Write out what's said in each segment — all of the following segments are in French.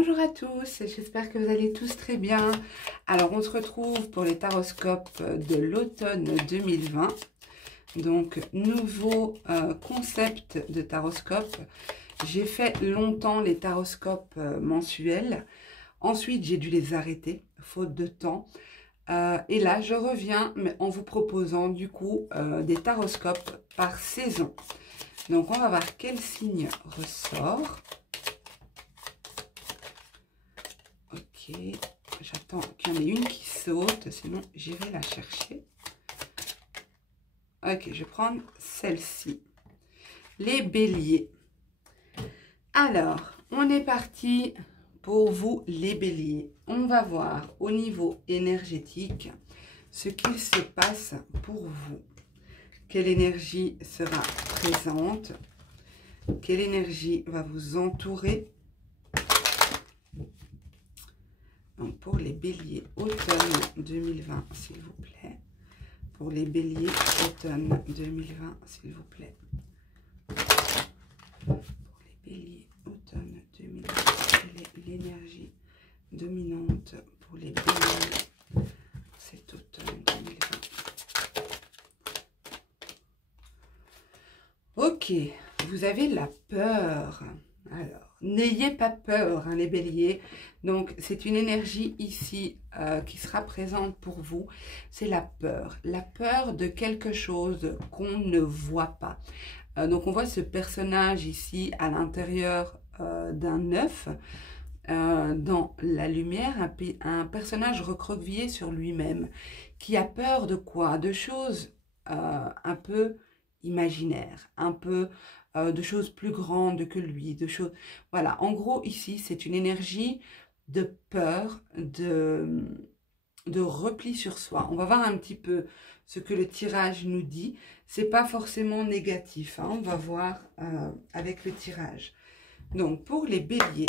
Bonjour à tous, j'espère que vous allez tous très bien. Alors on se retrouve pour les taroscopes de l'automne 2020. Donc nouveau concept de taroscope. J'ai fait longtemps les taroscopes mensuels. Ensuite j'ai dû les arrêter, faute de temps. Et là je reviens mais en vous proposant du coup des taroscopes par saison. Donc on va voir quel signe ressort. Ok, j'attends qu'il y en ait une qui saute, sinon j'irai la chercher. Ok, je vais prendre celle-ci. Les béliers. Alors, on est parti pour vous les béliers. On va voir au niveau énergétique ce qu'il se passe pour vous. Quelle énergie sera présente? Quelle énergie va vous entourer? Donc pour les béliers automne 2020, s'il vous plaît. Pour les béliers automne 2020, s'il vous plaît. Pour les béliers automne 2020, quelle est l'énergie dominante pour les béliers cet automne 2020? Ok, vous avez la peur. Alors, n'ayez pas peur, hein, les béliers. Donc, c'est une énergie ici qui sera présente pour vous. C'est la peur. La peur de quelque chose qu'on ne voit pas. Donc, on voit ce personnage ici à l'intérieur d'un œuf. Dans la lumière, un personnage recroquevillé sur lui-même. Qui a peur de quoi? De choses un peu imaginaires. Un peu... de choses plus grandes que lui, de choses... Voilà, en gros, ici, c'est une énergie de peur, de repli sur soi. On va voir un petit peu ce que le tirage nous dit. C'est pas forcément négatif, hein. On va voir avec le tirage. Donc, pour les béliers,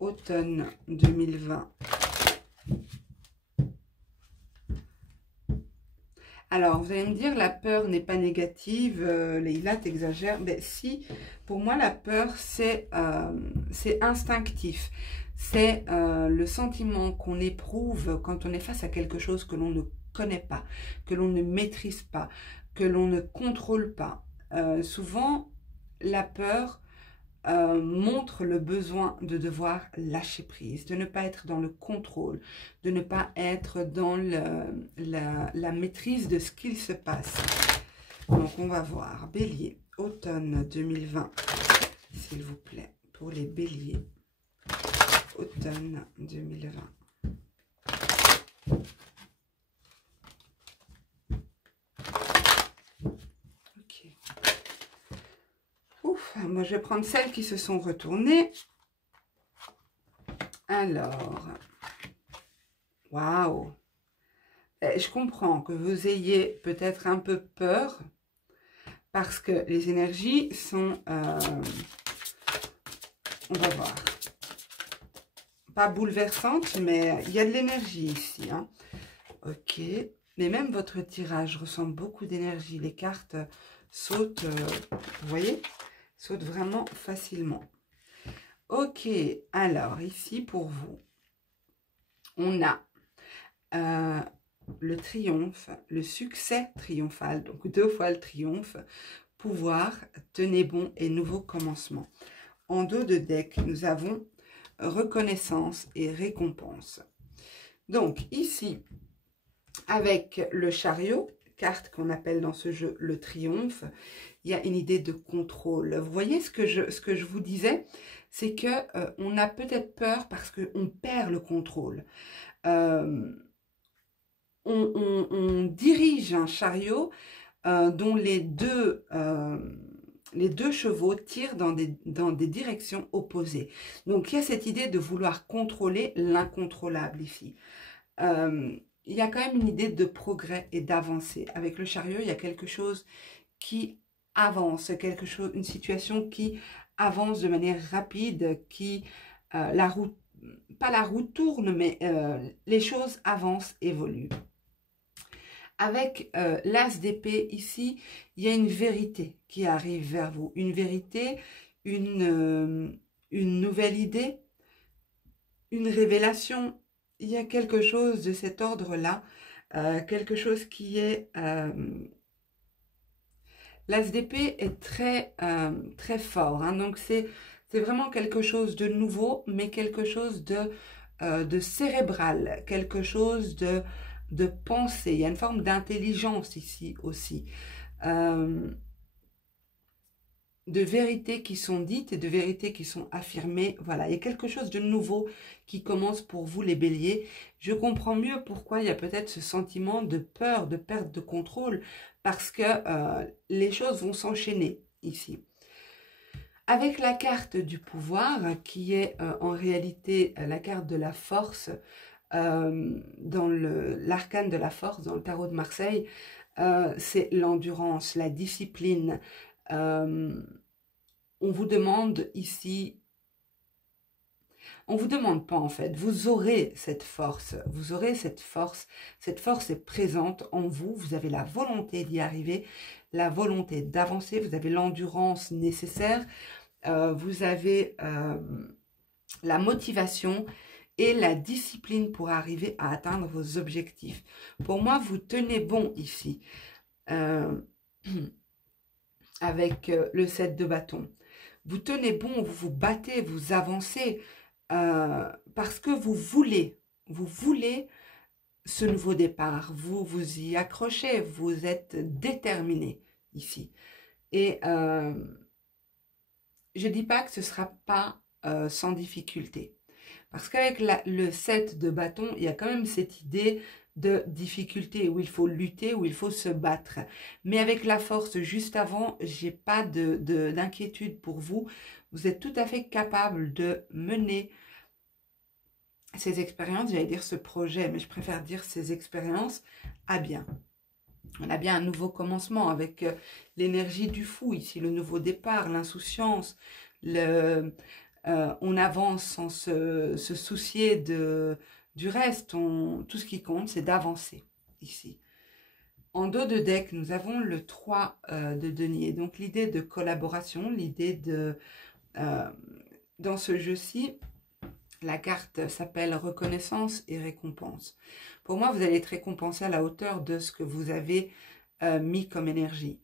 automne 2020... Alors, vous allez me dire, la peur n'est pas négative, Leïla, t'exagères. Ben si, pour moi, la peur, c'est instinctif. C'est le sentiment qu'on éprouve quand on est face à quelque chose que l'on ne connaît pas, que l'on ne maîtrise pas, que l'on ne contrôle pas. Souvent, la peur montre le besoin de devoir lâcher prise, de ne pas être dans le contrôle, de ne pas être dans la maîtrise de ce qu'il se passe. Donc on va voir, bélier, automne 2020, s'il vous plaît, pour les béliers, automne 2020. Moi, je vais prendre celles qui se sont retournées. Alors, waouh! Je comprends que vous ayez peut-être un peu peur parce que les énergies sont, on va voir, pas bouleversantes, mais il y a de l'énergie ici, hein. Ok, mais même votre tirage ressent beaucoup d'énergie. Les cartes sautent, vous voyez, sautent vraiment facilement. Ok, alors ici pour vous, on a le triomphe, le succès triomphal, donc 2 fois le triomphe, pouvoir, tenez bon et nouveau commencement. En dos de deck, nous avons reconnaissance et récompense. Donc ici, avec le chariot, carte qu'on appelle dans ce jeu le triomphe, il y a une idée de contrôle. Vous voyez ce que je vous disais, c'est que on a peut-être peur parce qu'on perd le contrôle. On dirige un chariot dont les deux chevaux tirent dans des directions opposées. Donc, il y a cette idée de vouloir contrôler l'incontrôlable ici. Il y a quand même une idée de progrès et d'avancée. Avec le chariot, il y a quelque chose qui avance, une situation qui avance de manière rapide, qui la roue, pas la roue tourne, mais les choses avancent, évoluent. Avec l'as d'épée ici, il y a une vérité qui arrive vers vous, une vérité, une une nouvelle idée, une révélation. Il y a quelque chose de cet ordre-là, quelque chose qui est... l'as d'épée est très fort, hein, donc c'est vraiment quelque chose de nouveau, mais quelque chose de cérébral, quelque chose de pensée. Il y a une forme d'intelligence ici aussi. De vérités qui sont dites et de vérités qui sont affirmées. Voilà, il y a quelque chose de nouveau qui commence pour vous les béliers. Je comprends mieux pourquoi il y a peut-être ce sentiment de peur, de perte de contrôle, parce que les choses vont s'enchaîner ici. Avec la carte du pouvoir, qui est en réalité la carte de la force, dans l'arcane de la force, dans le tarot de Marseille, c'est l'endurance, la discipline. On vous demande ici, on vous demande pas en fait, vous aurez cette force, cette force est présente en vous, vous avez la volonté d'y arriver, la volonté d'avancer, vous avez l'endurance nécessaire, vous avez la motivation et la discipline pour arriver à atteindre vos objectifs. Pour moi, vous tenez bon ici. Avec le 7 de bâton. Vous tenez bon, vous vous battez, vous avancez parce que vous voulez ce nouveau départ. Vous vous y accrochez, vous êtes déterminé ici. Et je ne dis pas que ce ne sera pas sans difficulté. Parce qu'avec le 7 de bâton, il y a quand même cette idée de difficulté, où il faut lutter, où il faut se battre. Mais avec la force juste avant, j'ai pas d'inquiétude pour vous. Vous êtes tout à fait capable de mener ces expériences, j'allais dire ce projet, mais je préfère dire ces expériences à bien. On a bien un nouveau commencement avec l'énergie du fou ici, le nouveau départ, l'insouciance, on avance sans se soucier du reste. Tout ce qui compte, c'est d'avancer ici. En dos de deck, nous avons le 3 de denier. Donc l'idée de collaboration, l'idée de... dans ce jeu-ci, la carte s'appelle reconnaissance et récompense. Pour moi, vous allez être récompensé à la hauteur de ce que vous avez mis comme énergie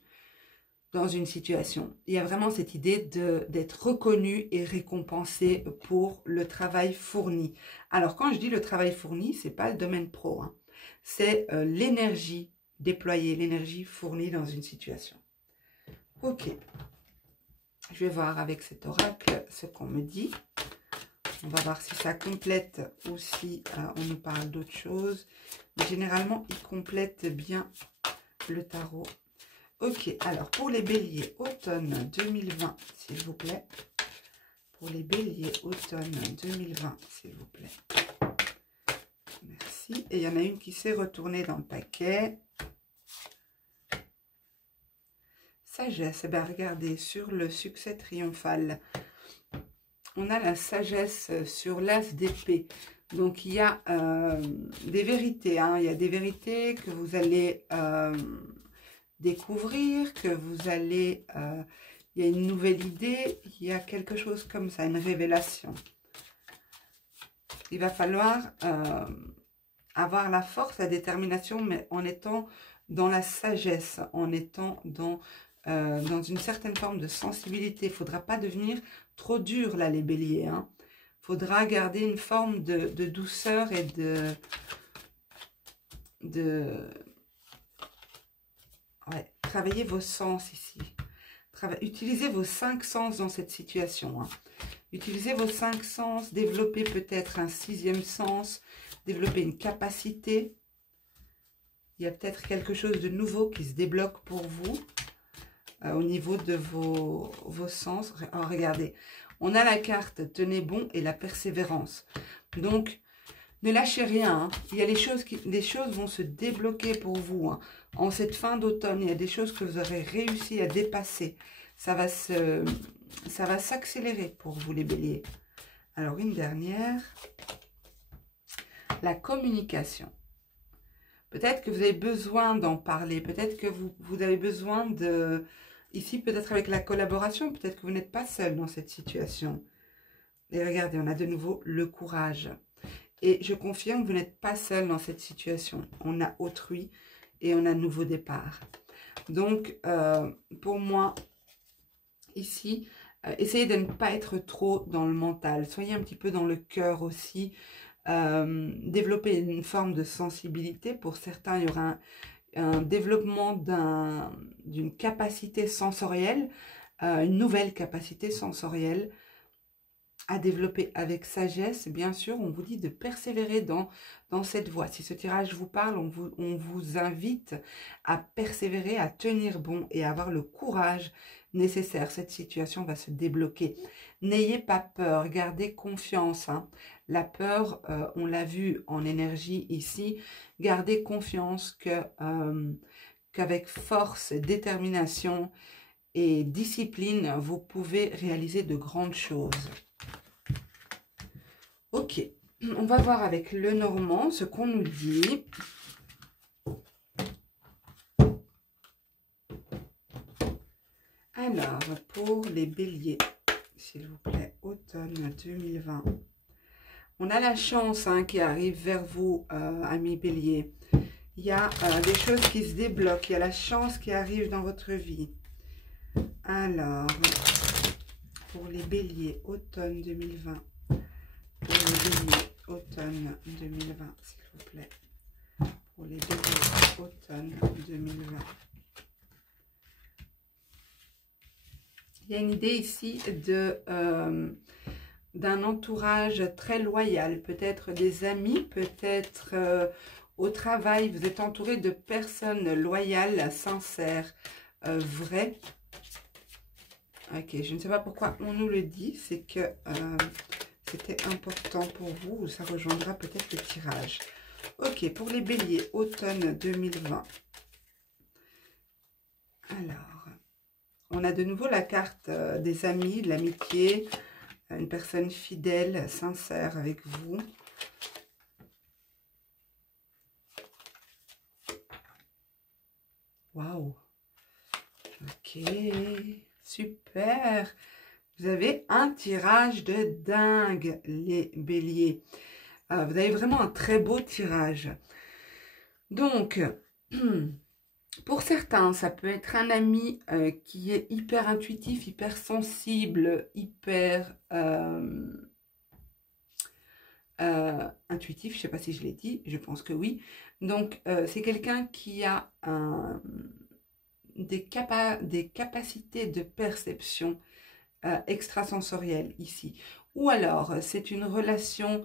dans une situation. Il y a vraiment cette idée d'être reconnu et récompensé pour le travail fourni. Alors, quand je dis le travail fourni, c'est pas le domaine pro, hein. C'est l'énergie déployée, l'énergie fournie dans une situation. Ok. Je vais voir avec cet oracle ce qu'on me dit. On va voir si ça complète ou si on nous parle d'autre chose. Mais généralement, il complète bien le tarot. Ok, alors pour les béliers, automne 2020, s'il vous plaît. Pour les béliers, automne 2020, s'il vous plaît. Merci. Et il y en a une qui s'est retournée dans le paquet. Sagesse. Eh bien, regardez, sur le succès triomphal, on a la sagesse sur l'as d'épée. Donc, il y a des vérités. Hein. Il y a des vérités que vous allez... découvrir, que vous allez... il y a une nouvelle idée, il y a quelque chose comme ça, une révélation. Il va falloir avoir la force, la détermination, mais en étant dans la sagesse, en étant dans une certaine forme de sensibilité. Il ne faudra pas devenir trop dur, là, les béliers. Hein. Il faudra garder une forme de douceur et ouais, travaillez vos sens ici. Utilisez vos 5 sens dans cette situation. Hein. Utilisez vos 5 sens, développez peut-être un 6e sens, développez une capacité. Il y a peut-être quelque chose de nouveau qui se débloque pour vous au niveau de vos sens. Oh, regardez, on a la carte tenez bon et la persévérance. Donc, ne lâchez rien. Hein. Il y a les choses vont se débloquer pour vous. Hein. En cette fin d'automne, il y a des choses que vous aurez réussi à dépasser. Ça va s'accélérer pour vous, les béliers. Alors, une dernière. La communication. Peut-être que vous avez besoin d'en parler. Peut-être que vous avez besoin de... Ici, peut-être avec la collaboration, peut-être que vous n'êtes pas seul dans cette situation. Et regardez, on a de nouveau le courage. Et je confirme, vous n'êtes pas seul dans cette situation. On a autrui et on a nouveau départ. Donc, pour moi, ici, essayez de ne pas être trop dans le mental. Soyez un petit peu dans le cœur aussi. Développer une forme de sensibilité. Pour certains, il y aura un développement d'une capacité sensorielle, une nouvelle capacité sensorielle à développer avec sagesse. Bien sûr, on vous dit de persévérer dans cette voie. Si ce tirage vous parle, on vous invite à persévérer, à tenir bon et à avoir le courage nécessaire. Cette situation va se débloquer. N'ayez pas peur, gardez confiance. Hein. La peur, on l'a vu en énergie ici, gardez confiance qu'avec force, détermination et discipline, vous pouvez réaliser de grandes choses. Ok, on va voir avec le Normand ce qu'on nous dit. Alors, pour les béliers, s'il vous plaît, automne 2020. On a la chance qui arrive vers vous, amis béliers. Il y a des choses qui se débloquent, il y a la chance qui arrive dans votre vie. Alors, pour les béliers, automne 2020. Pour les béliers, automne 2020, s'il vous plaît. Pour les béliers, automne 2020. Il y a une idée ici d'un entourage très loyal, peut-être des amis, peut-être au travail. Vous êtes entouré de personnes loyales, sincères, vraies. Ok, je ne sais pas pourquoi on nous le dit, c'est que c'était important pour vous, ou ça rejoindra peut-être le tirage. Ok, pour les béliers, automne 2020. Alors, on a de nouveau la carte des amis, de l'amitié, une personne fidèle, sincère avec vous. Waouh! Ok, super! Vous avez un tirage de dingue, les béliers. Vous avez vraiment un très beau tirage. Donc, pour certains, ça peut être un ami qui est hyper intuitif, hyper sensible, hyper intuitif. Je ne sais pas si je l'ai dit, je pense que oui. Donc, c'est quelqu'un qui a des capacités de perception extrasensorielle ici. Ou alors, c'est une relation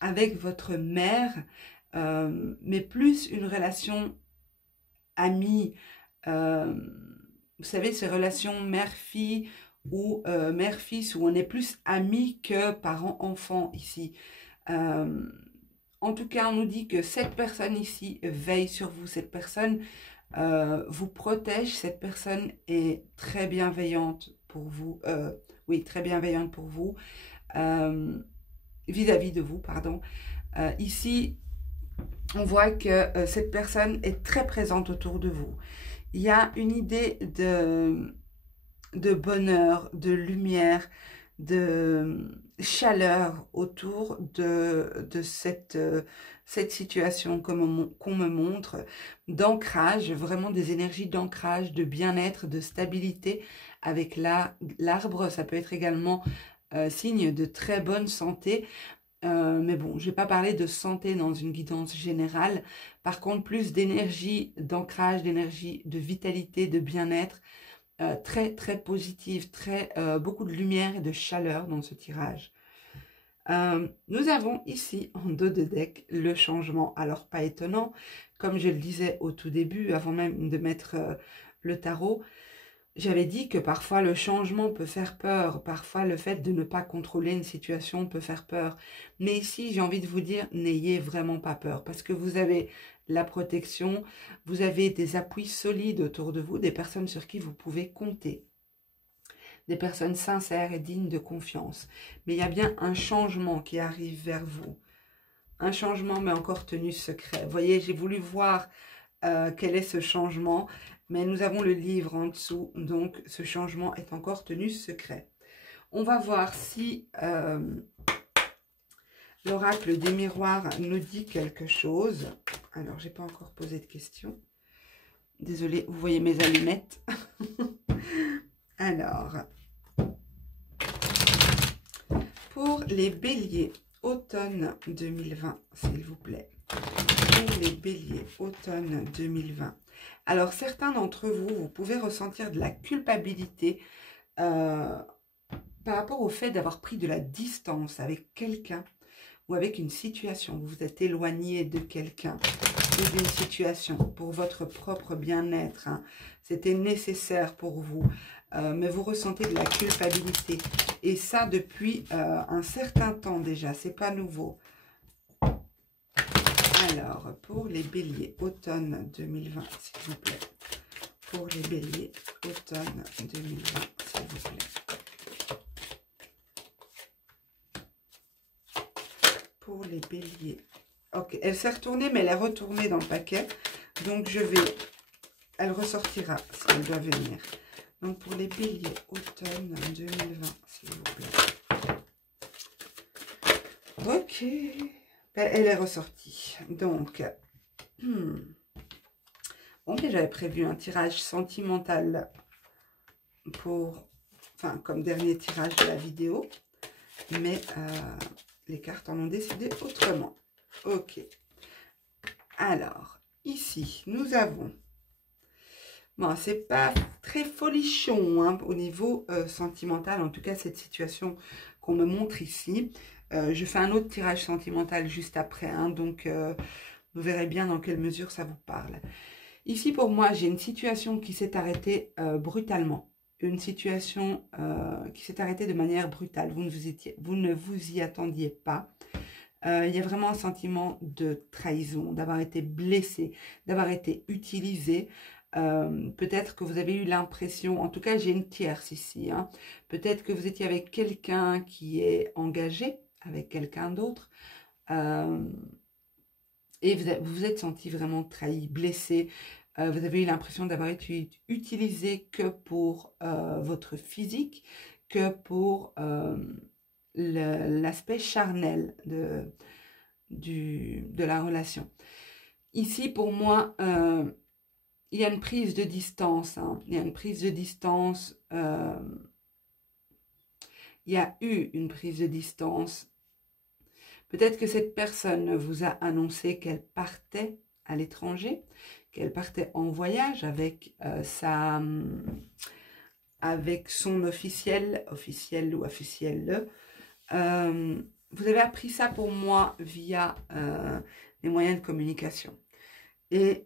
avec votre mère, mais plus une relation amie. Vous savez, ces relations mère-fille ou mère-fils, où on est plus amis que parents-enfants ici. En tout cas, on nous dit que cette personne ici veille sur vous. Cette personne vous protège. Cette personne est très bienveillante pour vous. Oui, très bienveillante pour vous. Vis-à-vis de vous, pardon. Ici, on voit que cette personne est très présente autour de vous. Il y a une idée de bonheur, de lumière, de chaleur autour de cette situation qu'on me montre, d'ancrage, vraiment des énergies d'ancrage, de bien-être, de stabilité avec l'arbre. Ça peut être également signe de très bonne santé. Mais bon, je ne vais pas parler de santé dans une guidance générale. Par contre, plus d'énergie, d'ancrage, d'énergie, de vitalité, de bien-être, très, très positive, beaucoup de lumière et de chaleur dans ce tirage. Nous avons ici, en dos de deck, le changement. Alors, pas étonnant, comme je le disais au tout début, avant même de mettre le tarot, j'avais dit que parfois le changement peut faire peur, parfois le fait de ne pas contrôler une situation peut faire peur. Mais ici, j'ai envie de vous dire, n'ayez vraiment pas peur, parce que vous avez la protection, vous avez des appuis solides autour de vous, des personnes sur qui vous pouvez compter, des personnes sincères et dignes de confiance. Mais il y a bien un changement qui arrive vers vous, un changement mais encore tenu secret. Vous voyez, j'ai voulu voir quel est ce changement, mais nous avons le livre en dessous, donc ce changement est encore tenu secret. On va voir si l'oracle des miroirs nous dit quelque chose. Alors, j'ai pas encore posé de questions. Désolée, vous voyez mes allumettes. Alors, pour les béliers, automne 2020, s'il vous plaît. Pour les béliers, automne 2020. Alors, certains d'entre vous, vous pouvez ressentir de la culpabilité par rapport au fait d'avoir pris de la distance avec quelqu'un ou avec une situation. Vous vous êtes éloigné de quelqu'un ou d'une situation pour votre propre bien-être. Hein. C'était nécessaire pour vous, mais vous ressentez de la culpabilité. Et ça depuis un certain temps déjà, c'est pas nouveau. Alors, pour les béliers, automne 2020, s'il vous plaît. Pour les béliers, automne 2020, s'il vous plaît. Pour les béliers. Ok, elle s'est retournée, mais elle est retournée dans le paquet. Donc, je vais... Elle ressortira si elle doit venir. Donc, pour les béliers, automne 2020, s'il vous plaît. Ok. Elle est ressortie. Donc, bon, mais j'avais prévu un tirage sentimental pour... Enfin, comme dernier tirage de la vidéo. Mais les cartes en ont décidé autrement. Ok. Alors, ici, nous avons... Bon, c'est pas très folichon hein, au niveau sentimental. En tout cas, cette situation qu'on me montre ici. Je fais un autre tirage sentimental juste après. Hein, donc, vous verrez bien dans quelle mesure ça vous parle. Ici, pour moi, j'ai une situation qui s'est arrêtée brutalement. Une situation qui s'est arrêtée de manière brutale. Vous ne vous y attendiez pas. Il y a vraiment un sentiment de trahison, d'avoir été blessé, d'avoir été utilisé. Peut-être que vous avez eu l'impression, en tout cas j'ai une tierce ici, hein, peut-être que vous étiez avec quelqu'un qui est engagé, avec quelqu'un d'autre, et vous vous êtes senti vraiment trahi, blessé. Vous avez eu l'impression d'avoir été utilisé que pour votre physique, que pour l'aspect charnel de la relation. Ici, pour moi, il y a une prise de distance. Hein. Il y a une prise de distance. Il y a eu une prise de distance. Peut-être que cette personne vous a annoncé qu'elle partait à l'étranger, qu'elle partait en voyage avec avec son officiel ou officielle. Vous avez appris ça pour moi via les moyens de communication. Et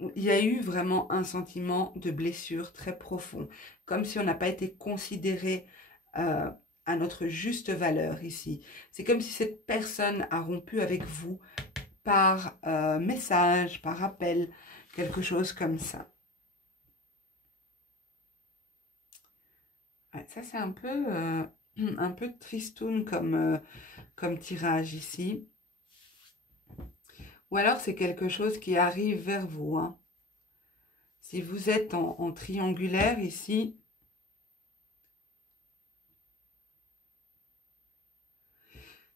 il y a eu vraiment un sentiment de blessure très profond, comme si on n'a pas été considéré à notre juste valeur ici. C'est comme si cette personne a rompu avec vous par message, par appel, quelque chose comme ça. Ouais, ça, c'est un peu tristoun comme tirage ici. Ou alors, c'est quelque chose qui arrive vers vous. Hein. Si vous êtes en triangulaire ici,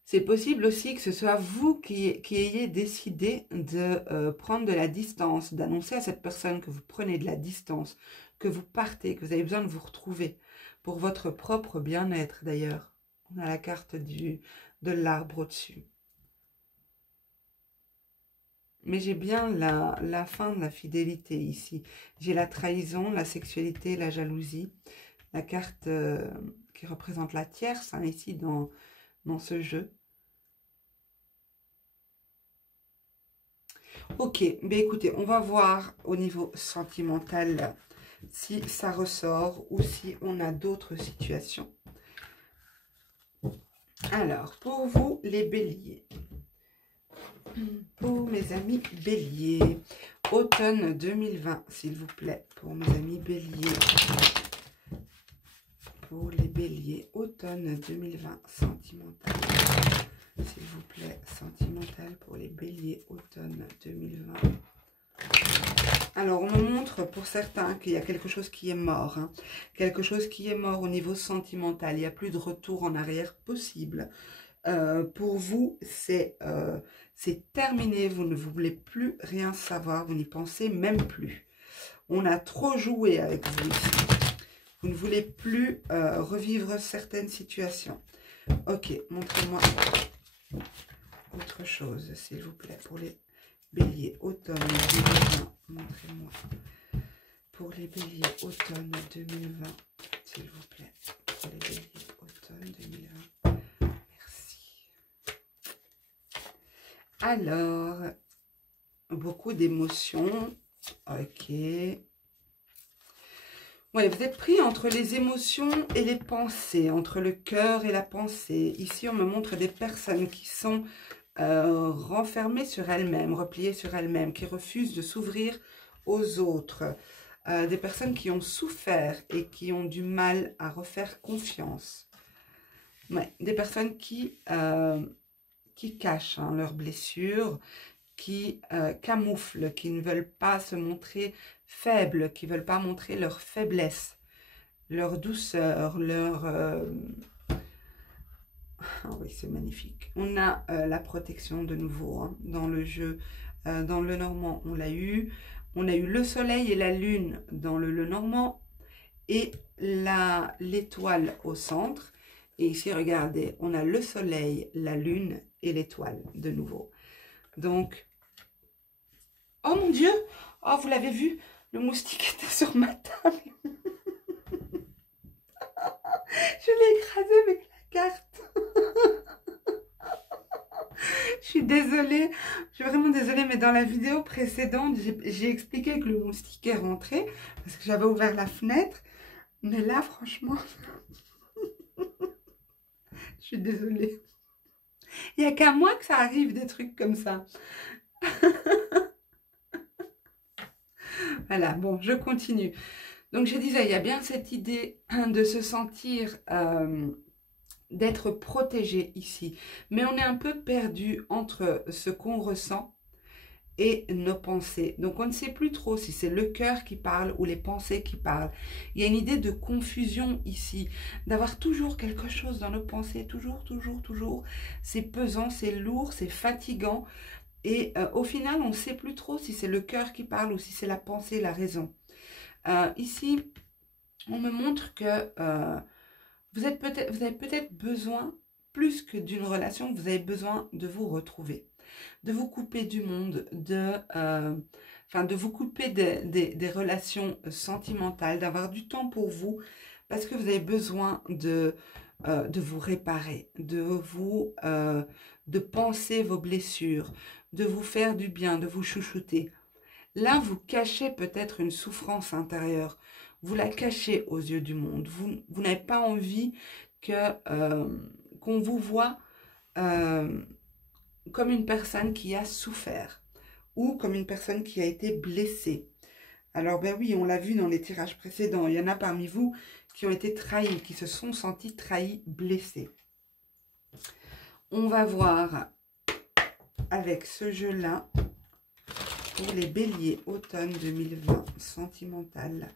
c'est possible aussi que ce soit vous qui ayez décidé de prendre de la distance, d'annoncer à cette personne que vous prenez de la distance, que vous partez, que vous avez besoin de vous retrouver pour votre propre bien-être d'ailleurs. On a la carte de l'arbre au-dessus. Mais j'ai bien la fin de la fidélité ici. J'ai la trahison, la sexualité, la jalousie. La carte qui représente la tierce hein, ici dans ce jeu. Ok, ben écoutez, on va voir au niveau sentimental si ça ressort ou si on a d'autres situations. Alors, pour vous, les béliers. Pour mes amis béliers, automne 2020, s'il vous plaît, pour mes amis béliers. Pour les béliers, automne 2020, sentimental. S'il vous plaît, sentimental pour les béliers, automne 2020. Alors, on me montre pour certains qu'il y a quelque chose qui est mort, hein, quelque chose qui est mort au niveau sentimental. Il n'y a plus de retour en arrière possible. Pour vous, c'est terminé. Vous ne voulez plus rien savoir. Vous n'y pensez même plus. On a trop joué avec vous ici. Vous ne voulez plus revivre certaines situations. Ok, montrez-moi autre chose, s'il vous plaît, pour les béliers automne 2020. Montrez-moi pour les béliers automne 2020, s'il vous plaît. Pour les béliers automne 2020. Merci. Alors, beaucoup d'émotions. Ok. Ouais, vous êtes pris entre les émotions et les pensées, entre le cœur et la pensée. Ici, on me montre des personnes qui sont renfermées sur elles-mêmes, repliées sur elles-mêmes, qui refusent de s'ouvrir aux autres. Des personnes qui ont souffert et qui ont du mal à refaire confiance. Ouais, des personnes qui cachent hein, leurs blessures, qui camouflent, qui ne veulent pas se montrer faibles, qui ne veulent pas montrer leur faiblesse, leur douceur, leur... Oh oui, c'est magnifique. On a la protection de nouveau hein, dans le jeu. Dans le Normand, on l'a eu. On a eu le soleil et la lune dans le Normand et l'étoile au centre. Et ici, regardez, on a le soleil, la lune et l'étoile de nouveau. Donc, oh mon Dieu! Oh, vous l'avez vu? Le moustique était sur ma table. Je l'ai écrasé avec la carte. Je suis désolée. Je suis vraiment désolée, mais dans la vidéo précédente, j'ai expliqué que le moustique est rentré parce que j'avais ouvert la fenêtre. Mais là, franchement, je suis désolée. Il n'y a qu'à moi que ça arrive, des trucs comme ça. Voilà, bon, je continue. Donc, je disais, il y a bien cette idée de se sentir, d'être protégé ici. Mais on est un peu perdu entre ce qu'on ressent et nos pensées. Donc, on ne sait plus trop si c'est le cœur qui parle ou les pensées qui parlent. Il y a une idée de confusion ici, d'avoir toujours quelque chose dans nos pensées, toujours, toujours, toujours. C'est pesant, c'est lourd, c'est fatigant. Et au final, on ne sait plus trop si c'est le cœur qui parle ou si c'est la pensée, la raison. Ici, on me montre que vous avez peut-être besoin, plus que d'une relation, vous avez besoin de vous retrouver, de vous couper du monde, de vous couper des relations sentimentales, d'avoir du temps pour vous, parce que vous avez besoin de vous réparer, de penser vos blessures, de vous faire du bien, de vous chouchouter. Là, vous cachez peut-être une souffrance intérieure. Vous la cachez aux yeux du monde. Vous n'avez pas envie qu'on vous voit comme une personne qui a souffert ou comme une personne qui a été blessée. Alors, ben oui, on l'a vu dans les tirages précédents. Il y en a parmi vous qui ont été trahis, qui se sont sentis trahis, blessés. On va voir avec ce jeu-là pour les béliers automne 2020 sentimental.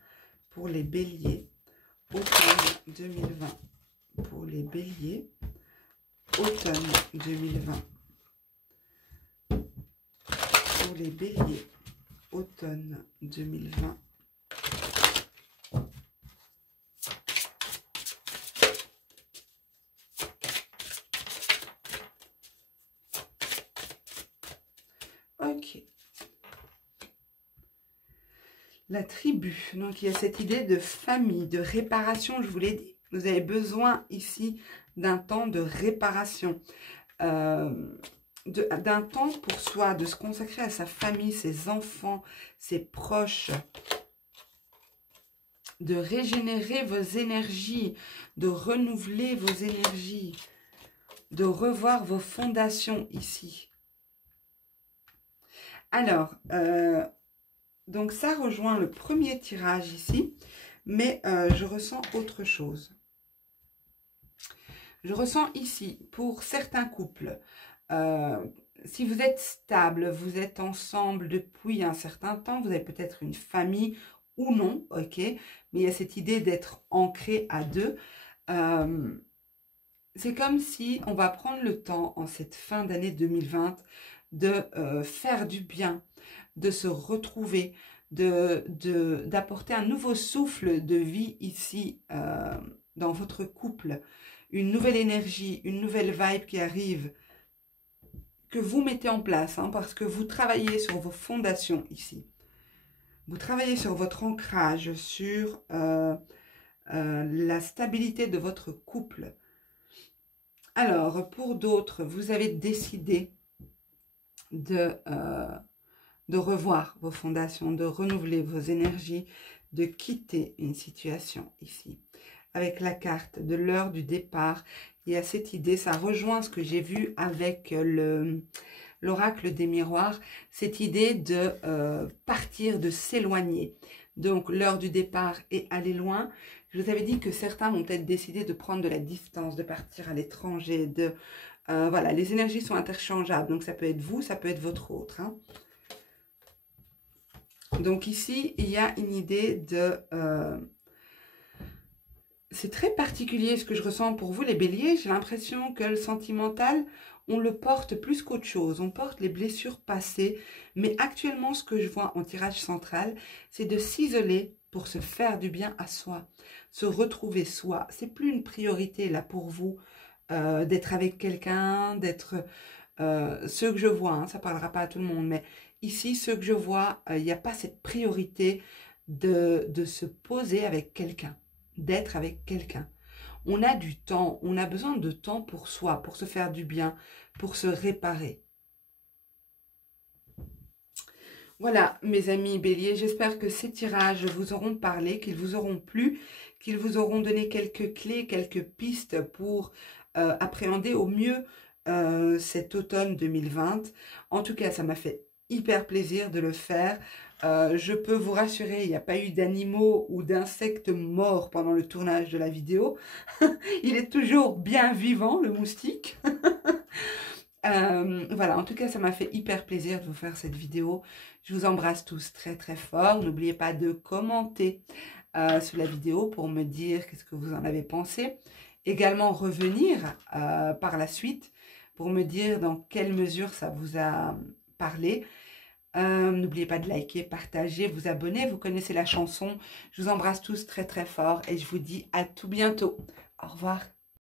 Pour les béliers automne 2020. Pour les béliers automne 2020. Pour les béliers automne 2020. Ok. La tribu. Donc, il y a cette idée de famille, de réparation, je vous l'ai dit. Vous avez besoin ici d'un temps de réparation. D'un temps pour soi, de se consacrer à sa famille, ses enfants, ses proches. De régénérer vos énergies, de renouveler vos énergies. De revoir vos fondations ici. Alors, donc ça rejoint le premier tirage ici, mais je ressens autre chose. Je ressens ici, pour certains couples, si vous êtes stable, vous êtes ensemble depuis un certain temps, vous avez peut-être une famille ou non, ok, mais il y a cette idée d'être ancré à deux. C'est comme si on va prendre le temps en cette fin d'année 2020 de faire du bien, de se retrouver, d'apporter un nouveau souffle de vie ici dans votre couple, une nouvelle énergie, une nouvelle vibe qui arrive, que vous mettez en place, hein, parce que vous travaillez sur vos fondations ici. Vous travaillez sur votre ancrage, sur la stabilité de votre couple. Alors, pour d'autres, vous avez décidé de revoir vos fondations, de renouveler vos énergies, de quitter une situation ici. Avec la carte de l'heure du départ, il y a cette idée, ça rejoint ce que j'ai vu avec l'oracle des miroirs, cette idée de partir, de s'éloigner. Donc, l'heure du départ et aller loin. Je vous avais dit que certains vont peut-être décider de prendre de la distance, de partir à l'étranger, voilà, les énergies sont interchangeables, donc ça peut être vous, ça peut être votre autre. Hein. Donc ici, il y a une idée de... c'est très particulier ce que je ressens pour vous, les béliers. J'ai l'impression que le sentimental, on le porte plus qu'autre chose. On porte les blessures passées. Mais actuellement, ce que je vois en tirage central, c'est de s'isoler pour se faire du bien à soi. Se retrouver soi. C'est plus une priorité là pour vous d'être avec quelqu'un, d'être... ceux que je vois, hein, ça ne parlera pas à tout le monde, mais ici, ceux que je vois, il n'y a pas cette priorité de se poser avec quelqu'un, d'être avec quelqu'un. On a du temps, on a besoin de temps pour soi, pour se faire du bien, pour se réparer. Voilà, mes amis béliers, j'espère que ces tirages vous auront parlé, qu'ils vous auront plu, qu'ils vous auront donné quelques clés, quelques pistes pour appréhender au mieux cet automne 2020. En tout cas, ça m'a fait hyper plaisir de le faire. Je peux vous rassurer, il n'y a pas eu d'animaux ou d'insectes morts pendant le tournage de la vidéo. Il est toujours bien vivant, le moustique. Voilà, en tout cas, ça m'a fait hyper plaisir de vous faire cette vidéo. Je vous embrasse tous très très fort. N'oubliez pas de commenter sous la vidéo pour me dire qu'est-ce que vous en avez pensé. Également revenir par la suite pour me dire dans quelle mesure ça vous a parlé. N'oubliez pas de liker, partager, vous abonner. Vous connaissez la chanson. Je vous embrasse tous très très fort et je vous dis à tout bientôt. Au revoir.